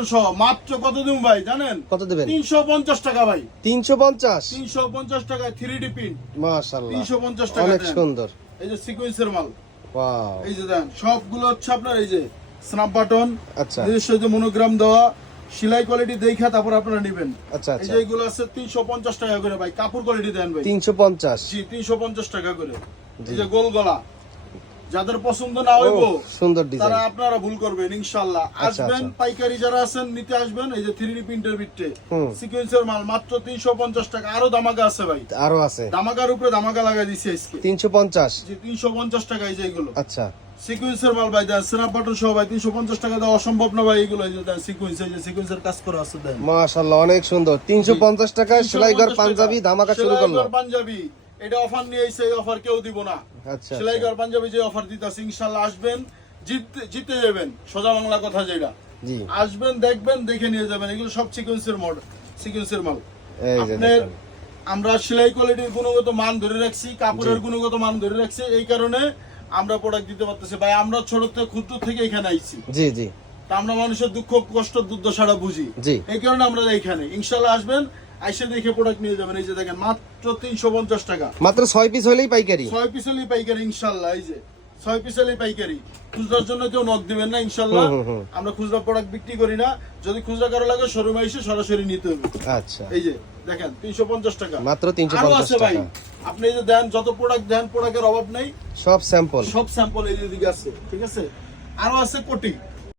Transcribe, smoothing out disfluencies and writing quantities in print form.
Button সহ মাত্র কত দিন ভাই জানেন? কত দিবেন? 350 টাকা ভাই। 350 350 টাকা 3D প্রিন্ট। মাশাআল্লাহ 350 টাকা। অনেক সুন্দর। এই যে সিকোয়েন্সের মাল। ওয়াও। এই যে দেন সবগুলো হচ্ছে আপনার এই যে স্ন্যাপ বাটন, আচ্ছা নিজস্ব যে মনোগ্রাম দেওয়া, সেলাই কোয়ালিটি দেখা তারপর আপনারা নেবেন। আচ্ছা এই আচ্ছা যে এগুলো আছে 350 টাকা করে ভাই। কাপড় কোয়ালিটি দেন ভাই। 350 জি 350 টাকা করে। জি। এই যে গোল গলা, যাদের পছন্দ না হইব ও, সুন্দর তারা ডিজাইন। আপনারা ভুল করবেন ইনশাআল্লাহ। আচ্ছা, আসবেন আচ্ছা। পাইকারি যারা আছেন নিতে আসবেন। এই যে 3D প্রিন্টের ভিতরে হুম। সিকোয়েন্সের মাল মাত্র 350 টাকা। আরো দামাকা আছে ভাই, আরো আছে দামাকার উপরে দামাকা লাগাই দিছি আজকে। 350 জি 350 টাকা। এই যে এগুলো আচ্ছা সিকোয়েন্সের মাল ভাই, দেন স্ন্যাপ বাটন সহ ভাই 350 টাকা দেওয়া অসম্ভব না ভাই। এগুলো এই যে দেন সিকোয়েন্স, এই যে সিকোয়েন্সের কাজ করা আছে দেন। মাশাআল্লাহ অনেক সুন্দর। 350 টাকায় সেলাই ঘর 350 টাকা। পাঞ্জাবি ধামাকা শুরু সেলাই করলো। ঘর পাঞ্জাবি এটা অফার নিয়ে এসে, এই অফার কেউ দিব না। আচ্ছা সেলাই আচ্ছা। ঘর পাঞ্জাবি যে অফার দিতেছে ইনশাআল্লাহ আসবেন, জিতে যাবেন। সোজা বাংলা কথা যেটা, জি আসবেন দেখবেন দেখে নিয়ে যাবেন। এগুলো সব সিকোয়েন্সের মডেল, সিকোয়েন্সের মাল। এই যে আপনার দেখেন। আমরা সেলাই কোয়ালিটির গুণগত মান ধরে রাখছি, কাপড়ের গুণগত মান ধরে রাখছি, এই কারণে আমরা প্রোডাক্ট দিতে পারতেছি ভাই। আমরা ছোট থেকে ক্ষুদ্র থেকে এখানে আইছি, জি জি তা আমরা মানুষের দুঃখ কষ্ট দুর্দশাটা বুঝি, জি। এই কারণে আমরা এখানে। ইনশাআল্লাহ আসবেন, আইসে দেখে প্রোডাক্ট নিয়ে যাবেন। এই যে দেখেন মাত্র 350 টাকা। মাত্র 6 পিস হলেই পাইকারি। 6 পিস হলেই পাইকারি ইনশাআল্লাহ। এই যে 6 পিস হলেই পাইকারি। খুচরার জন্য কেউ নক দিবেন না ইনশাআল্লাহ। হুম, হুম, হুম। আমরা খুচরা প্রোডাক্ট বিক্রি করি না। যদি খুচরা কারো লাগে শোরুমে এসে সরাসরি নিতে হবে। আচ্ছা এই যে দেখেন 350 টাকা। মাত্র আরো 350 আছে ভাই, টাকা। আপনি এই যে দেন যত প্রোডাক্ট দেন প্রোডাক্টের অভাব নেই। সব স্যাম্পল। সব স্যাম্পল এই দিকে আছে, ঠিক আছে। আরো আছে কোটি।